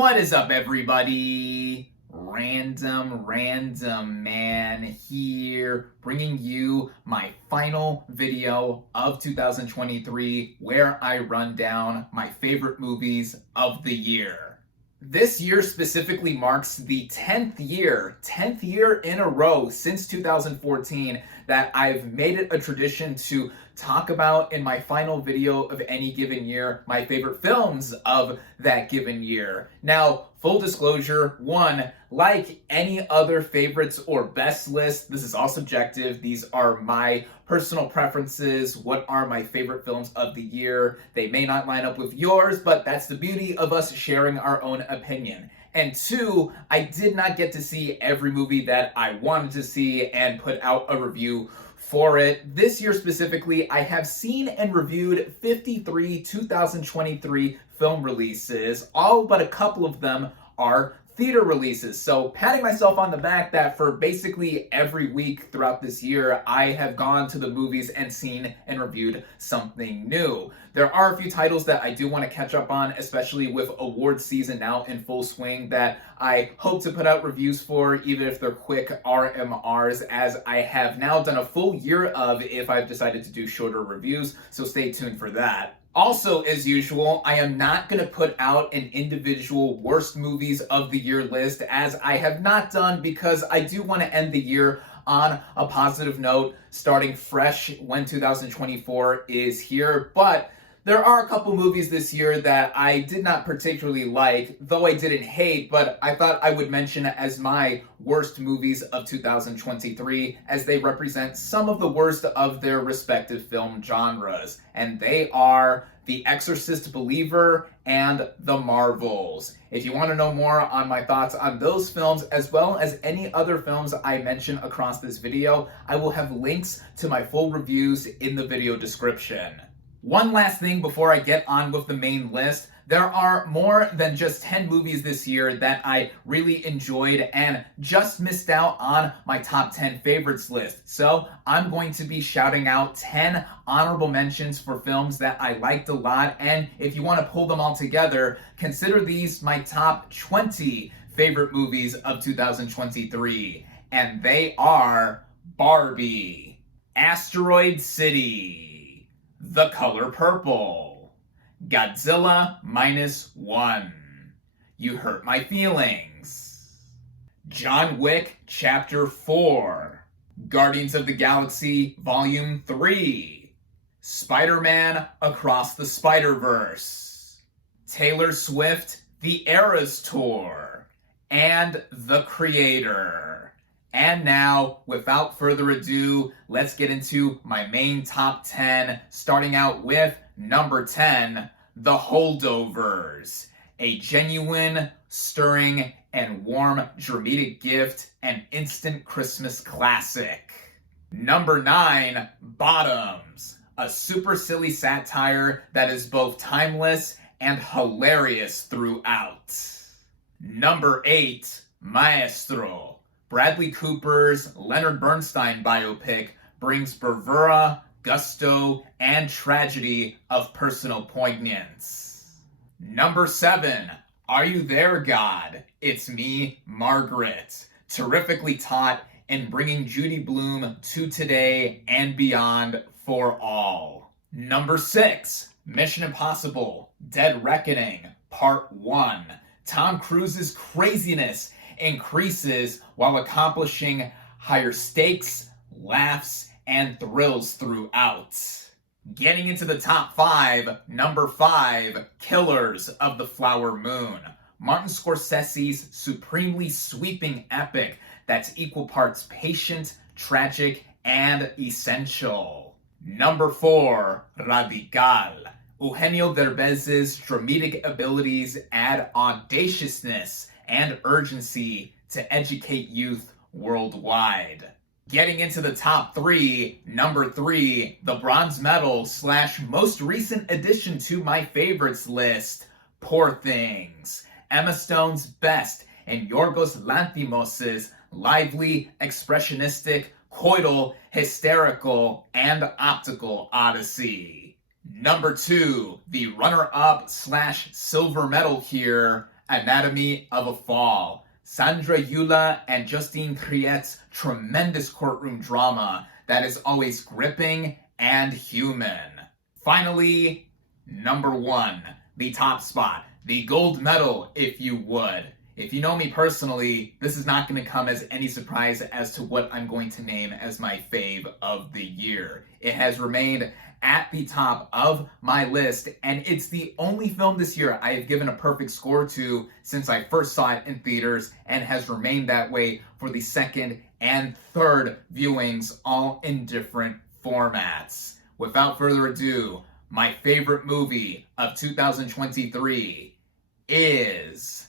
What is up, everybody? RandomRandomMan here, bringing you my final video of 2023, where I run down my favorite movies of the year. This year specifically marks the 10th year in a row since 2014 that I've made it a tradition to talk about in my final video of any given year my favorite films of that given year. Now, full disclosure, one, like any other favorites or best list, this is all subjective. These are my personal preferences. What are my favorite films of the year? They may not line up with yours, but that's the beauty of us sharing our own opinion. And two, I did not get to see every movie that I wanted to see and put out a review for it. This year specifically, I have seen and reviewed 53 2023 film releases. All but a couple of them are theater releases. So patting myself on the back that for basically every week throughout this year, I have gone to the movies and seen and reviewed something new. There are a few titles that I do want to catch up on, especially with award season now in full swing, that I hope to put out reviews for, even if they're quick RMRs, as I have now done a full year of if I've decided to do shorter reviews, so stay tuned for that. Also, as usual, I am not going to put out an individual worst movies of the year list, as I have not done, because I do want to end the year on a positive note, starting fresh when 2024 is here. But there are a couple movies this year that I did not particularly like, though I didn't hate, but I thought I would mention as my worst movies of 2023, as they represent some of the worst of their respective film genres. And they are The Exorcist Believer and The Marvels. If you want to know more on my thoughts on those films, as well as any other films I mention across this video, I will have links to my full reviews in the video description. One last thing before I get on with the main list. There are more than just 10 movies this year that I really enjoyed and just missed out on my top 10 favorites list. So I'm going to be shouting out 10 honorable mentions for films that I liked a lot. And if you want to pull them all together, consider these my top 20 favorite movies of 2023. And they are Barbie, Asteroid City, The Color Purple, Godzilla -1, You Hurt My Feelings, John Wick Chapter 4, Guardians of the Galaxy Volume 3, Spider-Man Across the Spider-Verse, Taylor Swift The Eras Tour, and The Creator. And now, without further ado, let's get into my main top 10, starting out with number 10, The Holdovers, a genuine, stirring, and warm dramatic gift, an instant Christmas classic. Number 9, Bottoms, a super silly satire that is both timeless and hilarious throughout. Number 8, Maestro, Bradley Cooper's Leonard Bernstein biopic, brings bravura, gusto, and tragedy of personal poignance. Number 7, Are You There, God? It's Me, Margaret, terrifically taught in bringing Judy Blume to today and beyond for all. Number 6, Mission Impossible, Dead Reckoning, Part 1. Tom Cruise's craziness increases while accomplishing higher stakes, laughs, and thrills throughout. Getting into the top 5, number 5, Killers of the Flower Moon, Martin Scorsese's supremely sweeping epic that's equal parts patient, tragic, and essential. Number 4, Radical, Eugenio Derbez's dramatic abilities add audaciousness and urgency to educate youth worldwide. Getting into the top 3, number 3, the bronze medal / most recent addition to my favorites list, Poor Things, Emma Stone's best and Yorgos Lanthimos' lively, expressionistic, coital, hysterical, and optical odyssey. Number 2, the runner-up / silver medal here, Anatomy of a Fall. Sandra Eula and Justine Triet's tremendous courtroom drama that is always gripping and human. Finally, number one, the top spot, the gold medal, if you would. If you know me personally, this is not going to come as any surprise as to what I'm going to name as my fave of the year. It has remained at the top of my list, and it's the only film this year I have given a perfect score to since I first saw it in theaters, and has remained that way for the second and third viewings, all in different formats. Without further ado, my favorite movie of 2023 is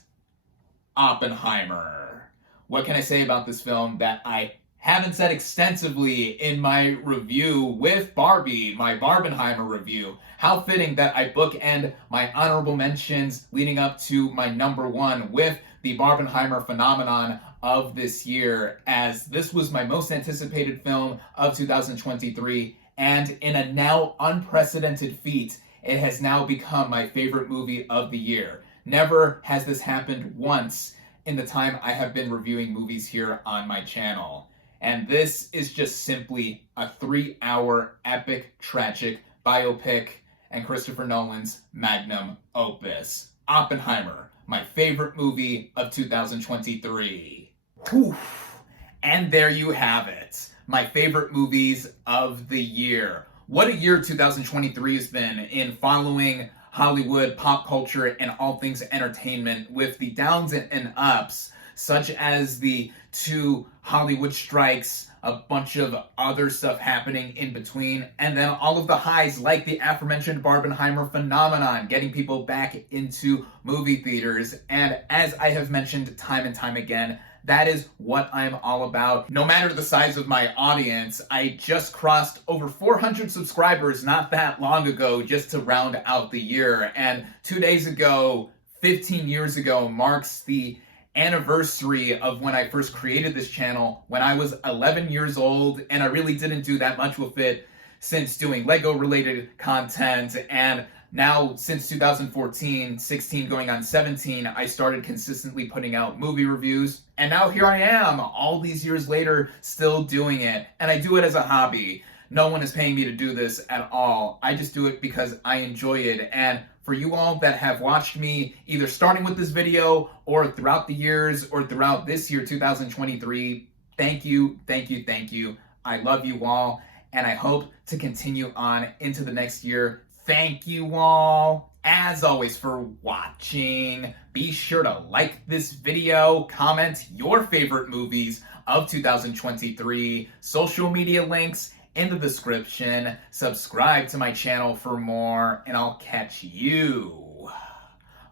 Oppenheimer. What can I say about this film that I haven't said extensively in my review with Barbie, my Barbenheimer review? How fitting that I bookend my honorable mentions leading up to my number one with the Barbenheimer phenomenon of this year, as this was my most anticipated film of 2023, and in a now unprecedented feat, it has now become my favorite movie of the year. Never has this happened once in the time I have been reviewing movies here on my channel. And this is just simply a 3-hour epic, tragic biopic and Christopher Nolan's magnum opus. Oppenheimer, my favorite movie of 2023. Poof. And there you have it. My favorite movies of the year. What a year 2023 has been in following Hollywood, pop culture, and all things entertainment, with the downs and ups, such as the 2 Hollywood strikes, a bunch of other stuff happening in between, and then all of the highs like the aforementioned Barbenheimer phenomenon, getting people back into movie theaters. And as I have mentioned time and time again, that is what I'm all about. No matter the size of my audience, I just crossed over 400 subscribers not that long ago, just to round out the year. And 2 days ago, 15 years ago, marks the anniversary of when I first created this channel, when I was 11 years old, and I really didn't do that much with it since doing Lego related content. And now, since 2014, 16 going on 17, I started consistently putting out movie reviews. And now here I am, all these years later, still doing it. And I do it as a hobby. No one is paying me to do this at all. I just do it because I enjoy it. And for you all that have watched me, either starting with this video or throughout the years or throughout this year, 2023, thank you, thank you, thank you. I love you all, and I hope to continue on into the next year. Thank you all, as always, for watching. Be sure to like this video, comment your favorite movies of 2023, social media links in the description, subscribe to my channel for more, and I'll catch you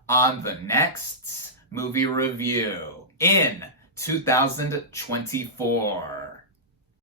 on the next movie review in 2024.